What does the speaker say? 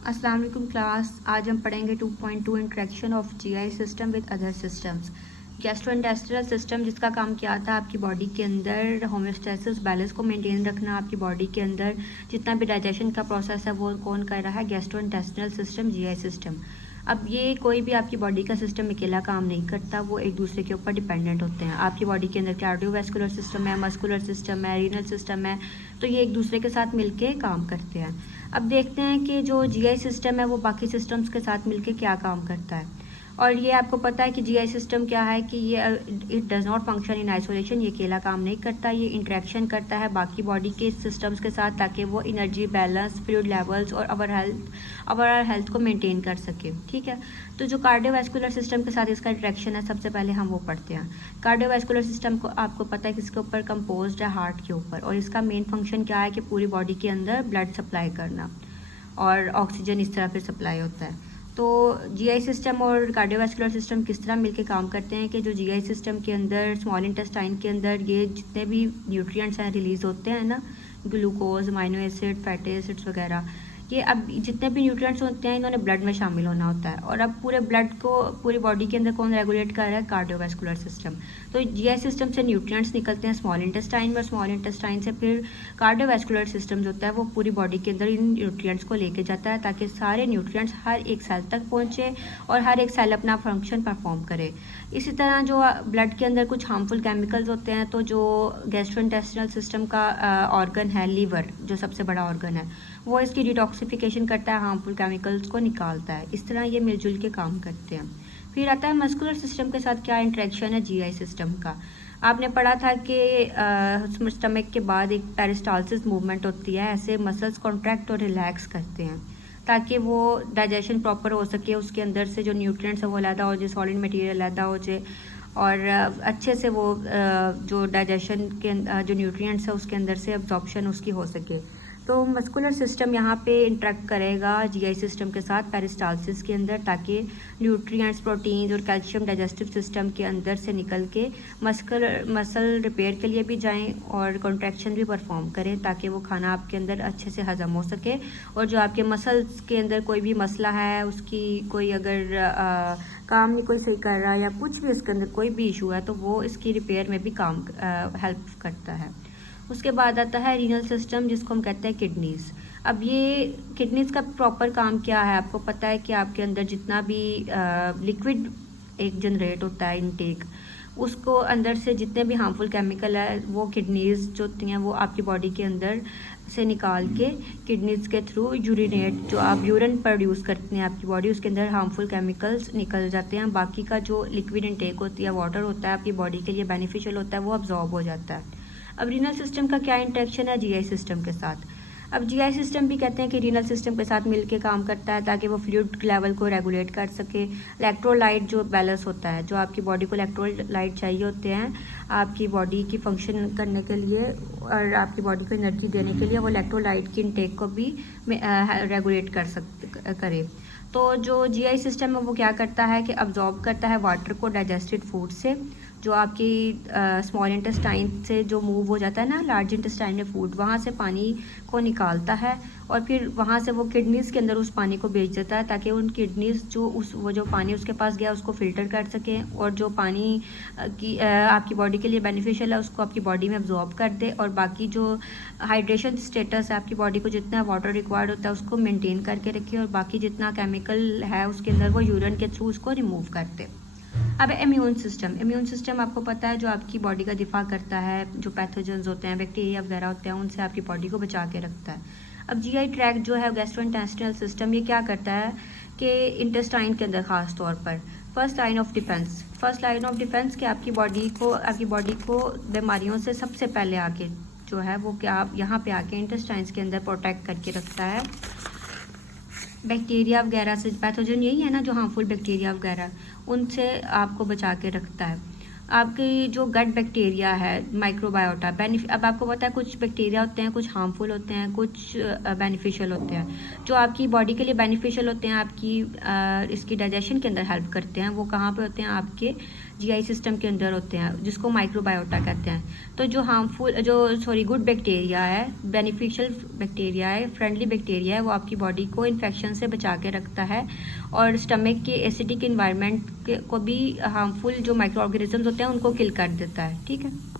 अस्सलाम वालेकुम क्लास। आज हम पढ़ेंगे 2.2 interaction of GI system with other systems. Gastrointestinal system जिसका काम क्या था आपकी बॉडी के अंदर होम्योस्टेसिस बैलेंस को मेंटेन रखना। आपकी बॉडी के अंदर जितना भी डाइजेशन का प्रोसेस है वो कौन कर रहा है? Gastrointestinal system, GI system. अब ये कोई भी आपकी बॉडी का सिस्टम अकेला काम नहीं करता, वो एक दूसरे के ऊपर डिपेंडेंट होते हैं। आपकी बॉडी के अंदर कार्डियोवैस्कुलर सिस्टम है, मस्कुलर सिस्टम है, रीनल सिस्टम है, तो ये एक दूसरे के साथ मिलके काम करते हैं। अब देखते हैं कि जो जीआई सिस्टम है वो बाकी सिस्टम्स के साथ मिलके क्या काम करता है। और ये आपको पता है कि जीआई सिस्टम क्या है कि ये it does not function in isolation. ये अकेला काम नहीं करता, ये इंटरेक्शन करता है बाकी बॉडी के सिस्टम्स के साथ ताकि वो एनर्जी बैलेंस, फ्लूइड लेवल्स और ओवरऑल हेल्थ को मेंटेन कर सके। ठीक है, तो जो कार्डियोवैस्कुलर सिस्टम के साथ इसका इंटरेक्शन है सबसे पहले हम वो पढ़ते हैं। कार्डियोवैस्कुलर सिस्टम को आपको पता है किसके ऊपर कंपोज्ड है? हार्ट के ऊपर। और इसका मेन फंक्शन क्या है कि पूरी बॉडी के अंदर ब्लड सप्लाई करना और ऑक्सीजन इस तरह पे सप्लाई होता है। तो जीआई सिस्टम और कार्डियोवैस्कुलर सिस्टम किस तरह मिलके काम करते हैं कि जो जीआई सिस्टम के अंदर स्मॉल इंटेस्टाइन के अंदर ये जितने भी न्यूट्रिएंट्स हैं रिलीज होते हैं ना, glucose, amino acid, fatty acids वगैरह, ये अब जितने भी न्यूट्रिएंट्स होते हैं इन्होंने ब्लड में शामिल होना होता है। और अब पूरे ब्लड को पूरी बॉडी के अंदर कौन रेगुलेट कर रहा है? Cardiovascular system. तो जीआई सिस्टम से न्यूट्रिएंट्स निकलते हैं स्मॉल इंटेस्टाइन में, और स्मॉल इंटेस्टाइन से फिर कार्डियोवैस्कुलर सिस्टम जो होता है वो पूरी बॉडी के अंदर इन न्यूट्रिएंट्स को लेके जाता है ताकि सारे न्यूट्रिएंट्स हर एक सेल तक पहुंचे और हर एक सेल अपना फंक्शन परफॉर्म करे। इसी तरह जो ब्लड के अंदर कुछ हार्मफुल केमिकल्स होते हैं, तो जो गैस्ट्रोइंटेस्टिनल सिस्टम का ऑर्गन है लीवर, जो सबसे बड़ा ऑर्गन है, वो इसकी डिटॉक्सिफिकेशन करता है, हार्मफुल केमिकल्स को निकालता है। इस तरह ये मिलजुल के काम करते हैं। फिर आता है मस्कुलर सिस्टम के साथ क्या इंटरेक्शन है जीआई सिस्टम का। आपने पढ़ा था कि स्टमक के बाद एक पेरिस्टालसिस मूवमेंट होती है, ऐसे मसल्स कॉन्ट्रैक्ट और रिलैक्स करते हैं ताकि वो डाइजेशन प्रॉपर हो सके, उसके अंदर से जो न्यूट्रिएंट्स है वो अलहदा हो जाए, सॉलिड मटेरियल अलहदा हो जाए और अच्छे से वो जो डाइजेशन के जो न्यूट्रिएंट्स है उसके अंदर से अब्जॉर्प्शन उसकी हो सके। तो मस्कुलर सिस्टम यहाँ पे इंटरेक्ट करेगा जीआई सिस्टम के साथ पेरिस्टालसिस के अंदर ताकि न्यूट्रिएंट्स, प्रोटीन्स और कैल्शियम डाइजेस्टिव सिस्टम के अंदर से निकल के मसल रिपेयर के लिए भी जाएं और कॉन्ट्रैक्शन भी परफॉर्म करें ताकि वो खाना आपके अंदर अच्छे से हजम हो सके। और जो आपके मसल्स के अंदर कोई भी मसला है, उसकी कोई अगर काम नहीं कोई सही कर रहा या कुछ भी उसके अंदर कोई भी इशू है तो वो इसकी रिपेयर में भी काम हेल्प करता है। उसके बाद आता है रीनल सिस्टम जिसको हम कहते हैं किडनीज़। अब ये किडनीज़ का प्रॉपर काम क्या है? आपको पता है कि आपके अंदर जितना भी लिक्विड एक जनरेट होता है इनटेक, उसको अंदर से जितने भी हार्मफुल केमिकल है वो किडनीज़ जो होती हैं वो आपकी बॉडी के अंदर से निकाल के किडनीज़ के थ्रू यूरिनेट, जो आप यूरिन प्रोड्यूस करते हैं आपकी बॉडी, उसके अंदर हार्मफुल केमिकल्स निकल जाते हैं। बाकी का जो लिक्विड इनटेक होती है, वाटर होता है, आपकी बॉडी के लिए बेनिफिशियल होता है, वो अब्जॉर्ब हो जाता है। अब रीनल सिस्टम का क्या इंटरेक्शन है जीआई सिस्टम के साथ? अब जीआई सिस्टम भी कहते हैं कि रीनल सिस्टम के साथ मिलके काम करता है ताकि वो फ्लूइड लेवल को रेगुलेट कर सके। इलेक्ट्रोलाइट जो बैलेंस होता है, जो आपकी बॉडी को इलेक्ट्रोलाइट चाहिए होते हैं आपकी बॉडी की फंक्शन करने के लिए और आपकी बॉडी को एनर्जी देने के लिए, वो इलेक्ट्रोलाइट की इनटेक को भी रेगुलेट करे। तो जो जीआई सिस्टम है वो क्या करता है कि अब्जॉर्ब करता है वाटर को डाइजेस्टेड फूड से, जो आपकी स्मॉल इंटेस्टाइन से जो मूव हो जाता है ना लार्ज इंटेस्टाइन में फूड, वहाँ से पानी को निकालता है और फिर वहाँ से वो किडनीज़ के अंदर उस पानी को भेज देता है ताकि उन किडनीज़ वो जो पानी उसके पास गया उसको फिल्टर कर सकें और जो पानी आपकी बॉडी के लिए बेनिफिशियल है उसको आपकी बॉडी में अब्जॉर्ब कर दे और बाकी जो हाइड्रेशन स्टेटस है आपकी बॉडी को जितना वाटर रिक्वायर्ड होता है उसको मेंटेन करके रखे और बाकी जितना केमिकल है उसके अंदर वो यूरिन के थ्रू उसको रिमूव कर दे। अब इम्यून सिस्टम आपको पता है जो आपकी बॉडी का दिफा करता है, जो पैथोजेंस होते हैं, बैक्टीरिया वगैरह होते हैं, उनसे आपकी बॉडी को बचा के रखता है। अब जीआई ट्रैक्ट जो है गैस्ट्रोइंटेस्टिनल सिस्टम, ये क्या करता है कि इंटेस्टाइन के अंदर ख़ास तौर पर फर्स्ट लाइन ऑफ डिफेंस कि आपकी बॉडी को बीमारियों से सबसे पहले आके जो है वो क्या आप यहाँ पे आके इंटेस्टाइन्स के अंदर प्रोटेक्ट करके रखता है बैक्टीरिया वगैरह से। पैथोजन यही है ना, जो हार्मफुल बैक्टीरिया वगैरह, उनसे आपको बचा के रखता है। आपकी जो गट बैक्टीरिया है, माइक्रोबायोटा अब आपको पता है कुछ बैक्टीरिया होते हैं, कुछ हार्मफुल होते हैं, कुछ बेनिफिशियल होते हैं। जो आपकी बॉडी के लिए बेनिफिशियल होते हैं, आपकी इसकी डाइजेशन के अंदर हेल्प करते हैं, वो कहाँ पे होते हैं? आपके जीआई सिस्टम के अंदर होते हैं, जिसको माइक्रोबायोटा कहते हैं। तो जो हार्मफुल गुड बैक्टीरिया है, बेनिफिशियल बैक्टीरिया है, फ्रेंडली बैक्टीरिया है, वो आपकी बॉडी को इन्फेक्शन से बचा के रखता है और स्टमक के एसिडिक इन्वायरमेंट को भी हार्मफुल जो माइक्रो ऑर्गेनिजम्स होते हैं उनको किल कर देता है। ठीक है।